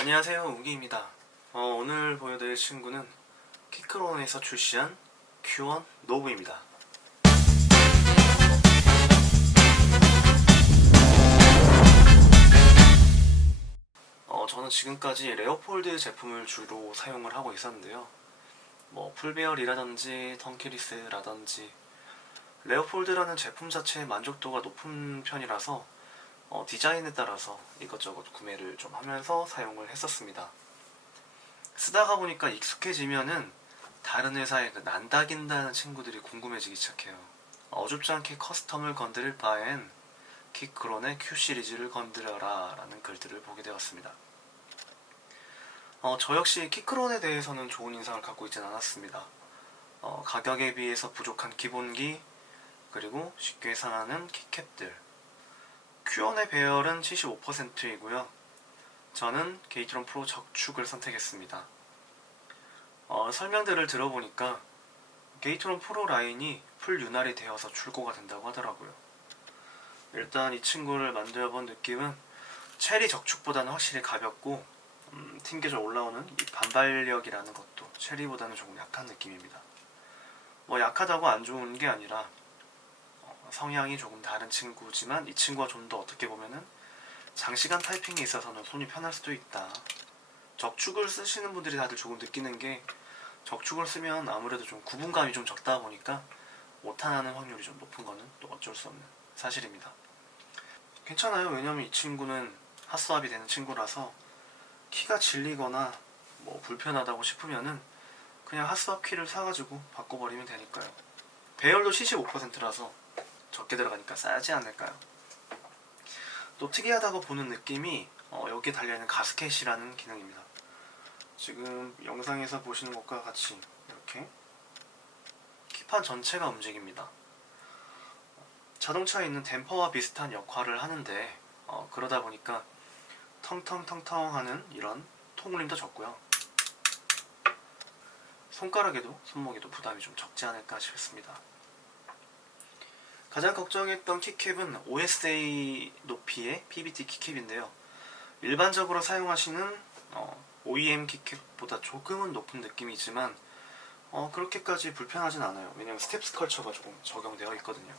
안녕하세요, 우기입니다. 오늘 보여드릴 친구는 키크론에서 출시한 Q1 노브입니다. 저는 지금까지 레오폴드 제품을 주로 사용을 하고 있었는데요. 풀베어리라든지 턴키리스라든지 레오폴드라는 제품 자체의 만족도가 높은 편이라서 디자인에 따라서 이것저것 구매를 좀 하면서 사용을 했었습니다. 쓰다가 보니까 익숙해지면은 다른 회사의 그 난다긴다는 친구들이 궁금해지기 시작해요. 어줍지 않게 커스텀을 건드릴 바엔 키크론의 Q 시리즈를 건드려라 라는 글들을 보게 되었습니다. 저 역시 키크론에 대해서는 좋은 인상을 갖고 있진 않았습니다. 가격에 비해서 부족한 기본기, 그리고 쉽게 상하는 키캡들. Q1의 배열은 75%이고요. 저는 게이트론 프로 적축을 선택했습니다. 설명들을 들어보니까 게이트론 프로 라인이 풀 윤활이 되어서 출고가 된다고 하더라고요. 일단 이 친구를 만들어본 느낌은 체리 적축보다는 확실히 가볍고 튕겨져 올라오는 이 반발력이라는 것도 체리보다는 조금 약한 느낌입니다. 약하다고 안 좋은 게 아니라 성향이 조금 다른 친구지만 이 친구가 좀 더 어떻게 보면은 장시간 타이핑에 있어서는 손이 편할 수도 있다. 적축을 쓰시는 분들이 다들 조금 느끼는 게 적축을 쓰면 아무래도 좀 구분감이 좀 적다 보니까 오타나는 확률이 좀 높은 거는 또 어쩔 수 없는 사실입니다. 괜찮아요. 왜냐면 이 친구는 핫스왑이 되는 친구라서 키가 질리거나 불편하다고 싶으면은 그냥 핫스왑 키를 사가지고 바꿔버리면 되니까요. 배열도 75%라서 적게 들어가니까 싸지 않을까요? 또 특이하다고 보는 느낌이 여기에 달려있는 가스켓이라는 기능입니다. 지금 영상에서 보시는 것과 같이 이렇게 키판 전체가 움직입니다. 자동차에 있는 댐퍼와 비슷한 역할을 하는데 그러다 보니까 텅텅텅텅 하는 이런 통울림도 적고요. 손가락에도 손목에도 부담이 좀 적지 않을까 싶습니다. 가장 걱정했던 키캡은 OSA 높이의 PBT 키캡인데요. 일반적으로 사용하시는 OEM 키캡보다 조금은 높은 느낌이지만 그렇게까지 불편하진 않아요. 왜냐면 스텝스 컬처가 조금 적용되어 있거든요.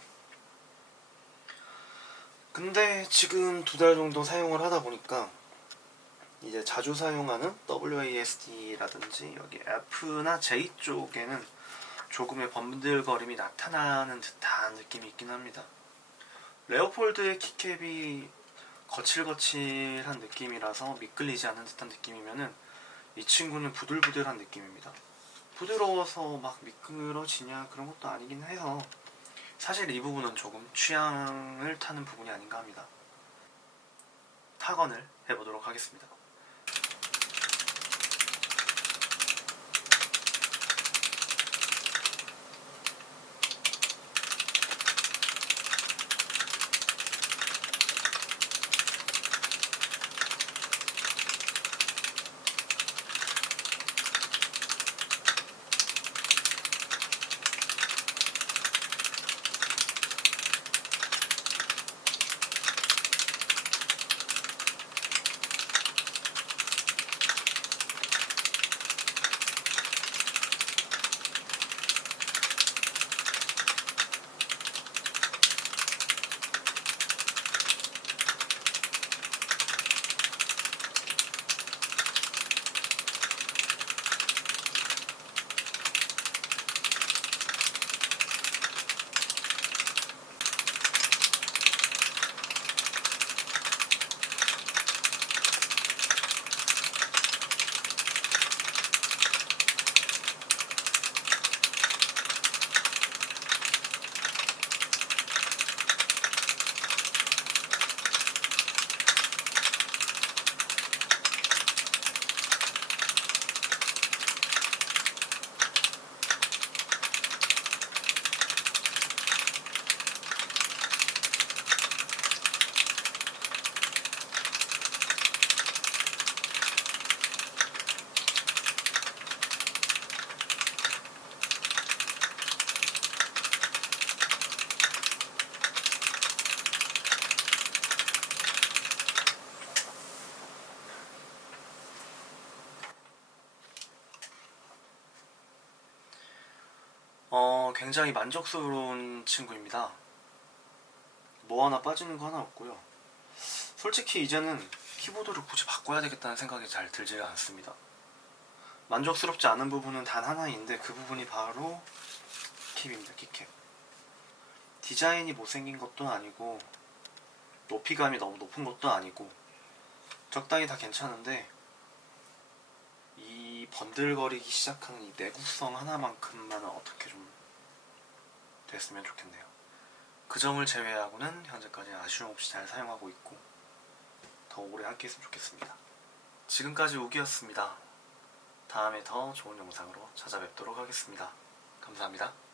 근데 지금 2달 정도 사용을 하다 보니까 이제 자주 사용하는 WASD라든지 여기 F나 J 쪽에는 조금의 번들거림이 나타나는 듯한 느낌이 있긴 합니다. 레오폴드의 키캡이 거칠거칠한 느낌이라서 미끌리지 않는 듯한 느낌이면은 이 친구는 부들부들한 느낌입니다. 부드러워서 막 미끄러지냐 그런 것도 아니긴 해서 사실 이 부분은 조금 취향을 타는 부분이 아닌가 합니다. 타건을 해보도록 하겠습니다. 굉장히 만족스러운 친구입니다. 뭐 하나 빠지는 거 하나 없고요. 솔직히 이제는 키보드를 굳이 바꿔야 되겠다는 생각이 잘 들지가 않습니다. 만족스럽지 않은 부분은 단 하나인데 그 부분이 바로 키캡입니다. 키캡. 디자인이 못생긴 것도 아니고 높이감이 너무 높은 것도 아니고 적당히 다 괜찮은데 이 번들거리기 시작하는 이 내구성 하나만큼만은 어떻게 좀 됐으면 좋겠네요. 그 점을 제외하고는 현재까지 아쉬움 없이 잘 사용하고 있고 더 오래 함께 했으면 좋겠습니다. 지금까지 우기였습니다. 다음에 더 좋은 영상으로 찾아뵙도록 하겠습니다. 감사합니다.